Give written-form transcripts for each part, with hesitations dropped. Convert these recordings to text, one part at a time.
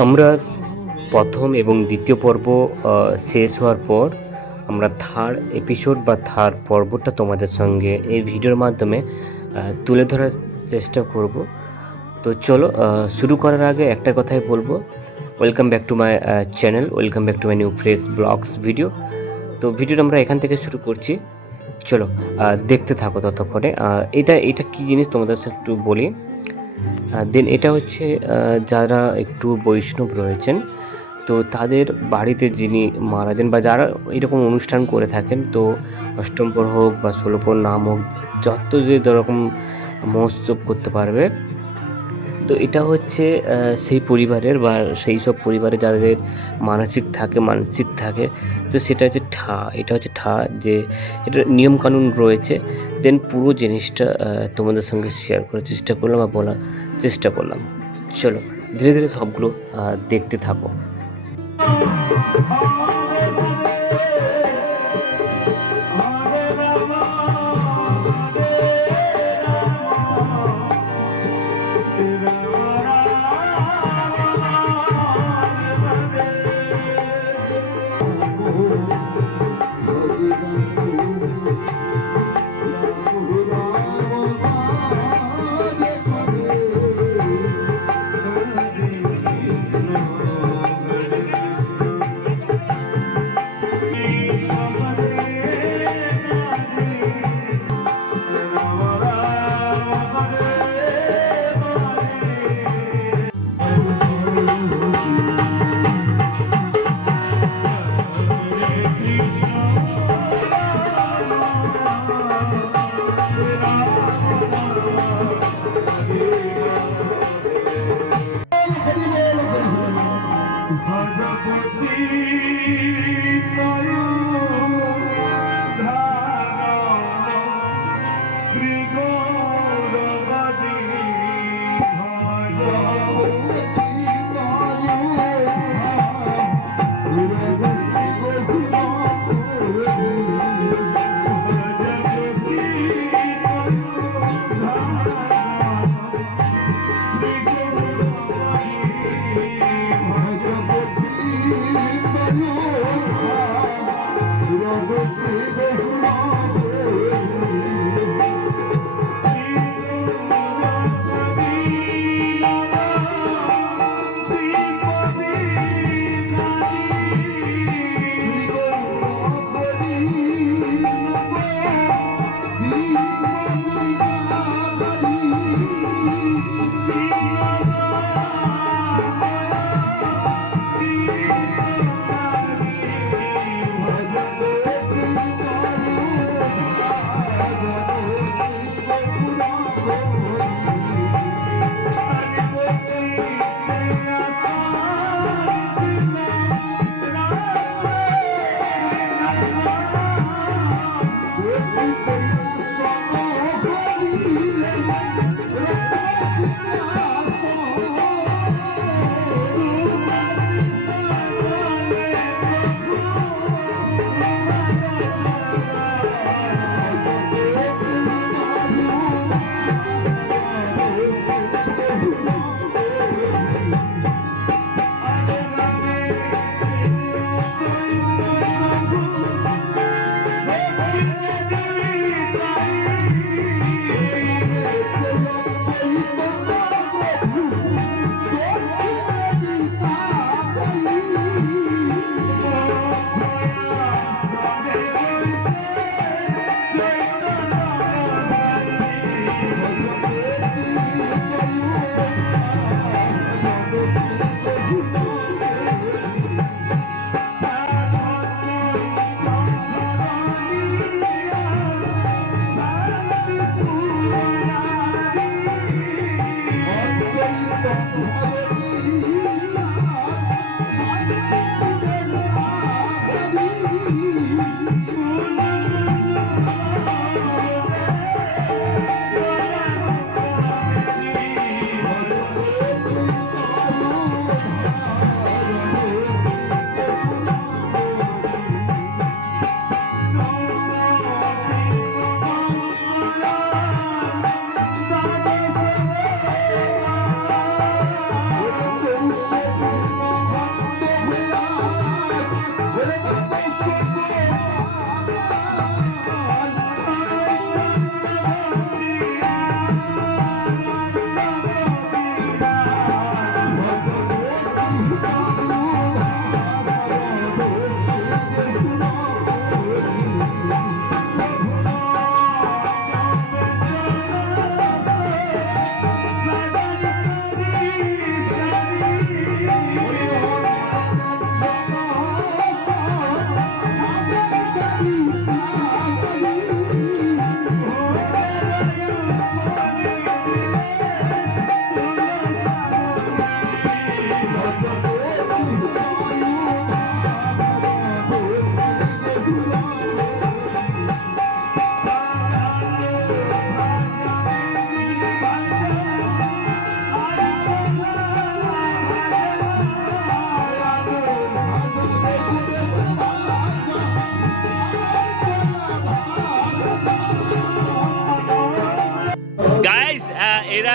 আমরা প্রথম এবং দ্বিতীয় পর্ব শেষ হওয়ার পর আমরা থার্ড এপিসোড বা থার্ড পর্বটা তোমাদের সঙ্গে এই ভিডিওর মাধ্যমে তুলে ধরার চেষ্টা করব। তো চলো, শুরু করার আগে একটা কথাই বলবো, welcome back to my channel, welcome back to my new fresh blogs video. তো ভিডিওটা আমরা এখান থেকে শুরু করছি। চলো দেখতে থাকো ততক্ষণে। এটা কী জিনিস তোমাদের সাথে একটু বলি। দেন এটা হচ্ছে যারা একটু বৈষ্ণব রয়েছেন, তো তাদের বাড়িতে যিনি মারা যান বা যারা এরকম অনুষ্ঠান করে থাকেন, তো অষ্টমপ্রহর হোক বা ষোলপ্রহর নাম হোক, যত যে রকম মহোৎসব করতে পারবে, তো এটা হচ্ছে সেই পরিবারের বা সেই সব পরিবারে যাদের মানসিক থাকে, তো সেটা হচ্ছে এটা হচ্ছে যে এটা নিয়মকানুন রয়েছে। দেন পুরো জিনিসটা তোমাদের সঙ্গে শেয়ার করার চেষ্টা করলাম বা বলার চেষ্টা করলাম। চলো ধীরে ধীরে সবগুলো দেখতে থাকো।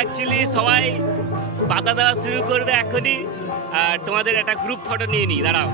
অ্যাকচুয়ালি সবাই পাতা দেওয়া শুরু করবে এখনই। আর তোমাদের একটা গ্রুপ ফটো নিয়ে নিই, দাঁড়াও।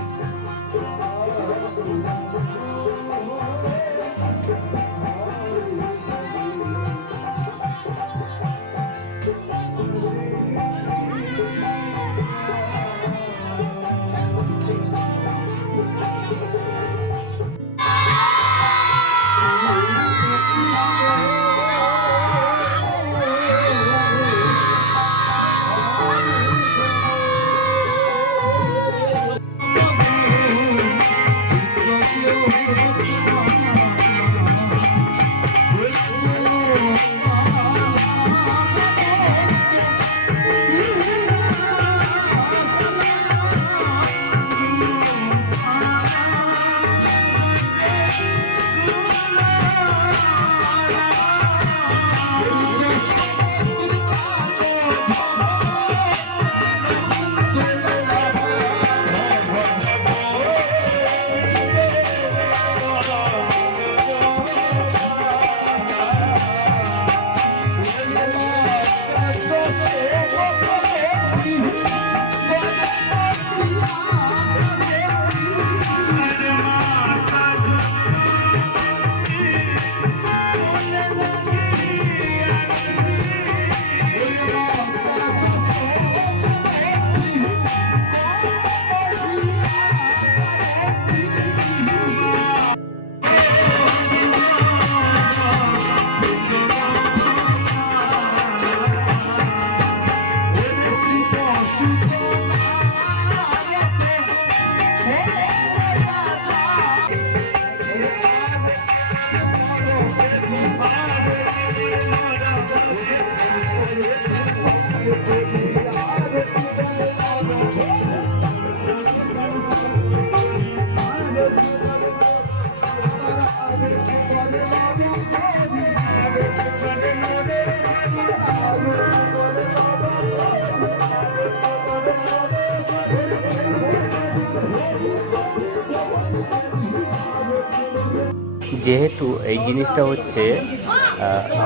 যেহেতু এই জিনিসটা হচ্ছে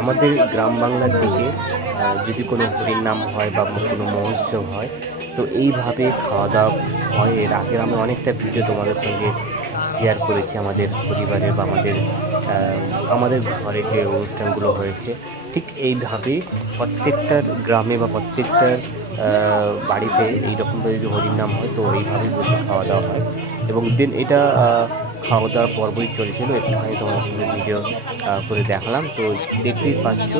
আমাদের গ্রাম বাংলার দিকে যদি কোনো হরির নাম হয় বা কোনো মহোৎসব হয়, তো এইভাবে খাওয়া দাওয়া হয়। এর আগে আমি অনেকটা ভিডিও তোমাদের সঙ্গে শেয়ার করেছি আমাদের পরিবারের বা আমাদের ঘরে যে অনুষ্ঠানগুলো হয়েছে, ঠিক এইভাবেই প্রত্যেকটার গ্রামে বা প্রত্যেকটার বাড়িতে এইরকমভাবে যদি হরির নাম হয়, তো এইভাবেই বসে খাওয়া দাওয়া হয়। এবং দেন এটা খাওয়া দাওয়ার পর্বই চলেছিল। একটুখানি তোমাদের সঙ্গে ভিডিও করে দেখালাম। তো দেখতেই পাচ্ছ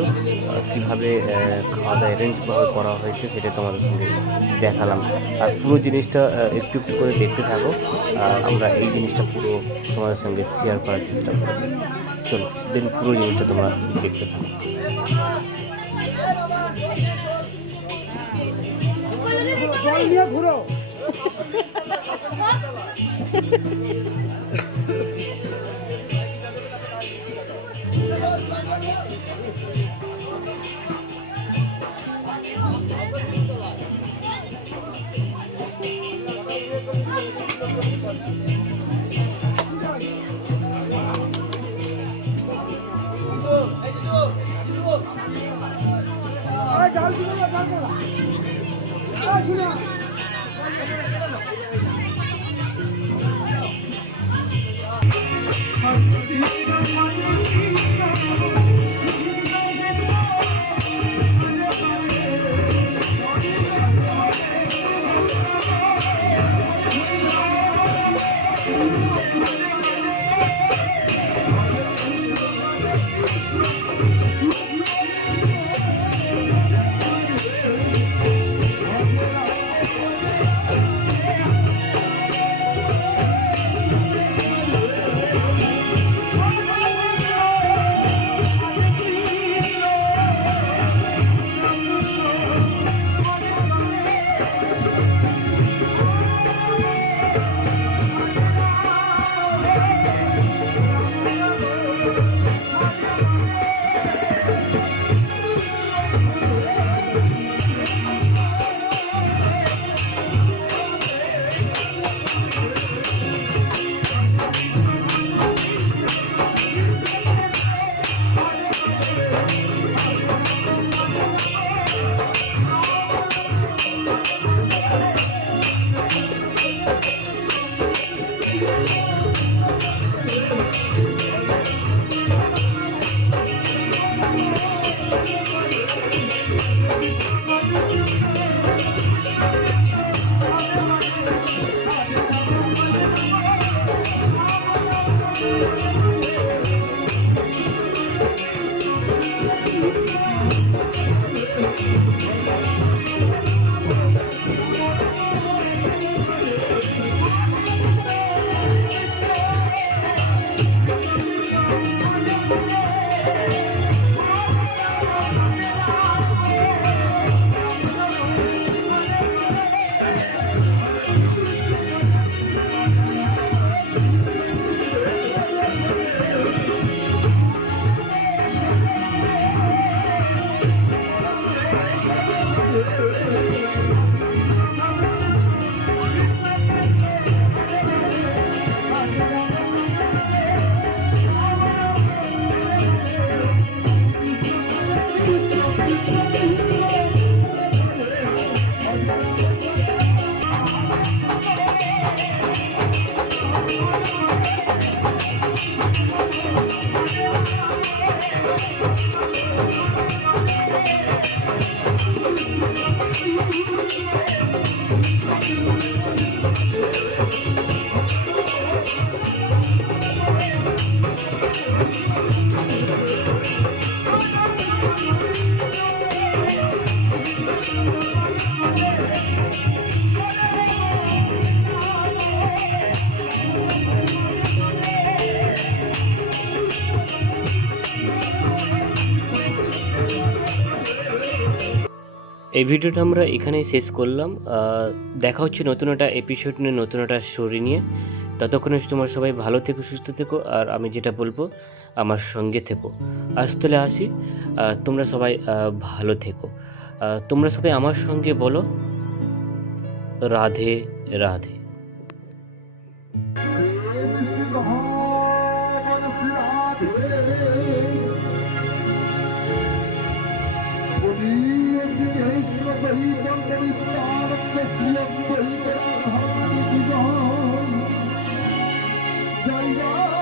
কীভাবে খাওয়া দাওয়া অ্যারেঞ্জভাবে করা হয়েছে, সেটা তোমাদের সঙ্গে দেখালাম। আর পুরো জিনিসটা একটু একটু করে দেখতে থাকো, আর আমরা এই জিনিসটা পুরো তোমাদের সঙ্গে শেয়ার করার চেষ্টা করব। চলো দেন পুরো জিনিসটা তোমরা দেখতে থাকো। ঘুরো এই ভিডিওটা আমরা এখানেই শেষ করলাম। দেখা হচ্ছে নতুন একটা এপিসোড নিয়ে, নতুন একটা স্টোরি নিয়ে। ততক্ষণে তোমরা সবাই ভালো থেকো, সুস্থ থেকো, আর আমি যেটা বলবো আমার সঙ্গে থেকো। আজ তাহলে আসি, তোমরা সবাই ভালো থেকো। তোমরা সবাই আমার সঙ্গে বলো রাধে রাধে। जय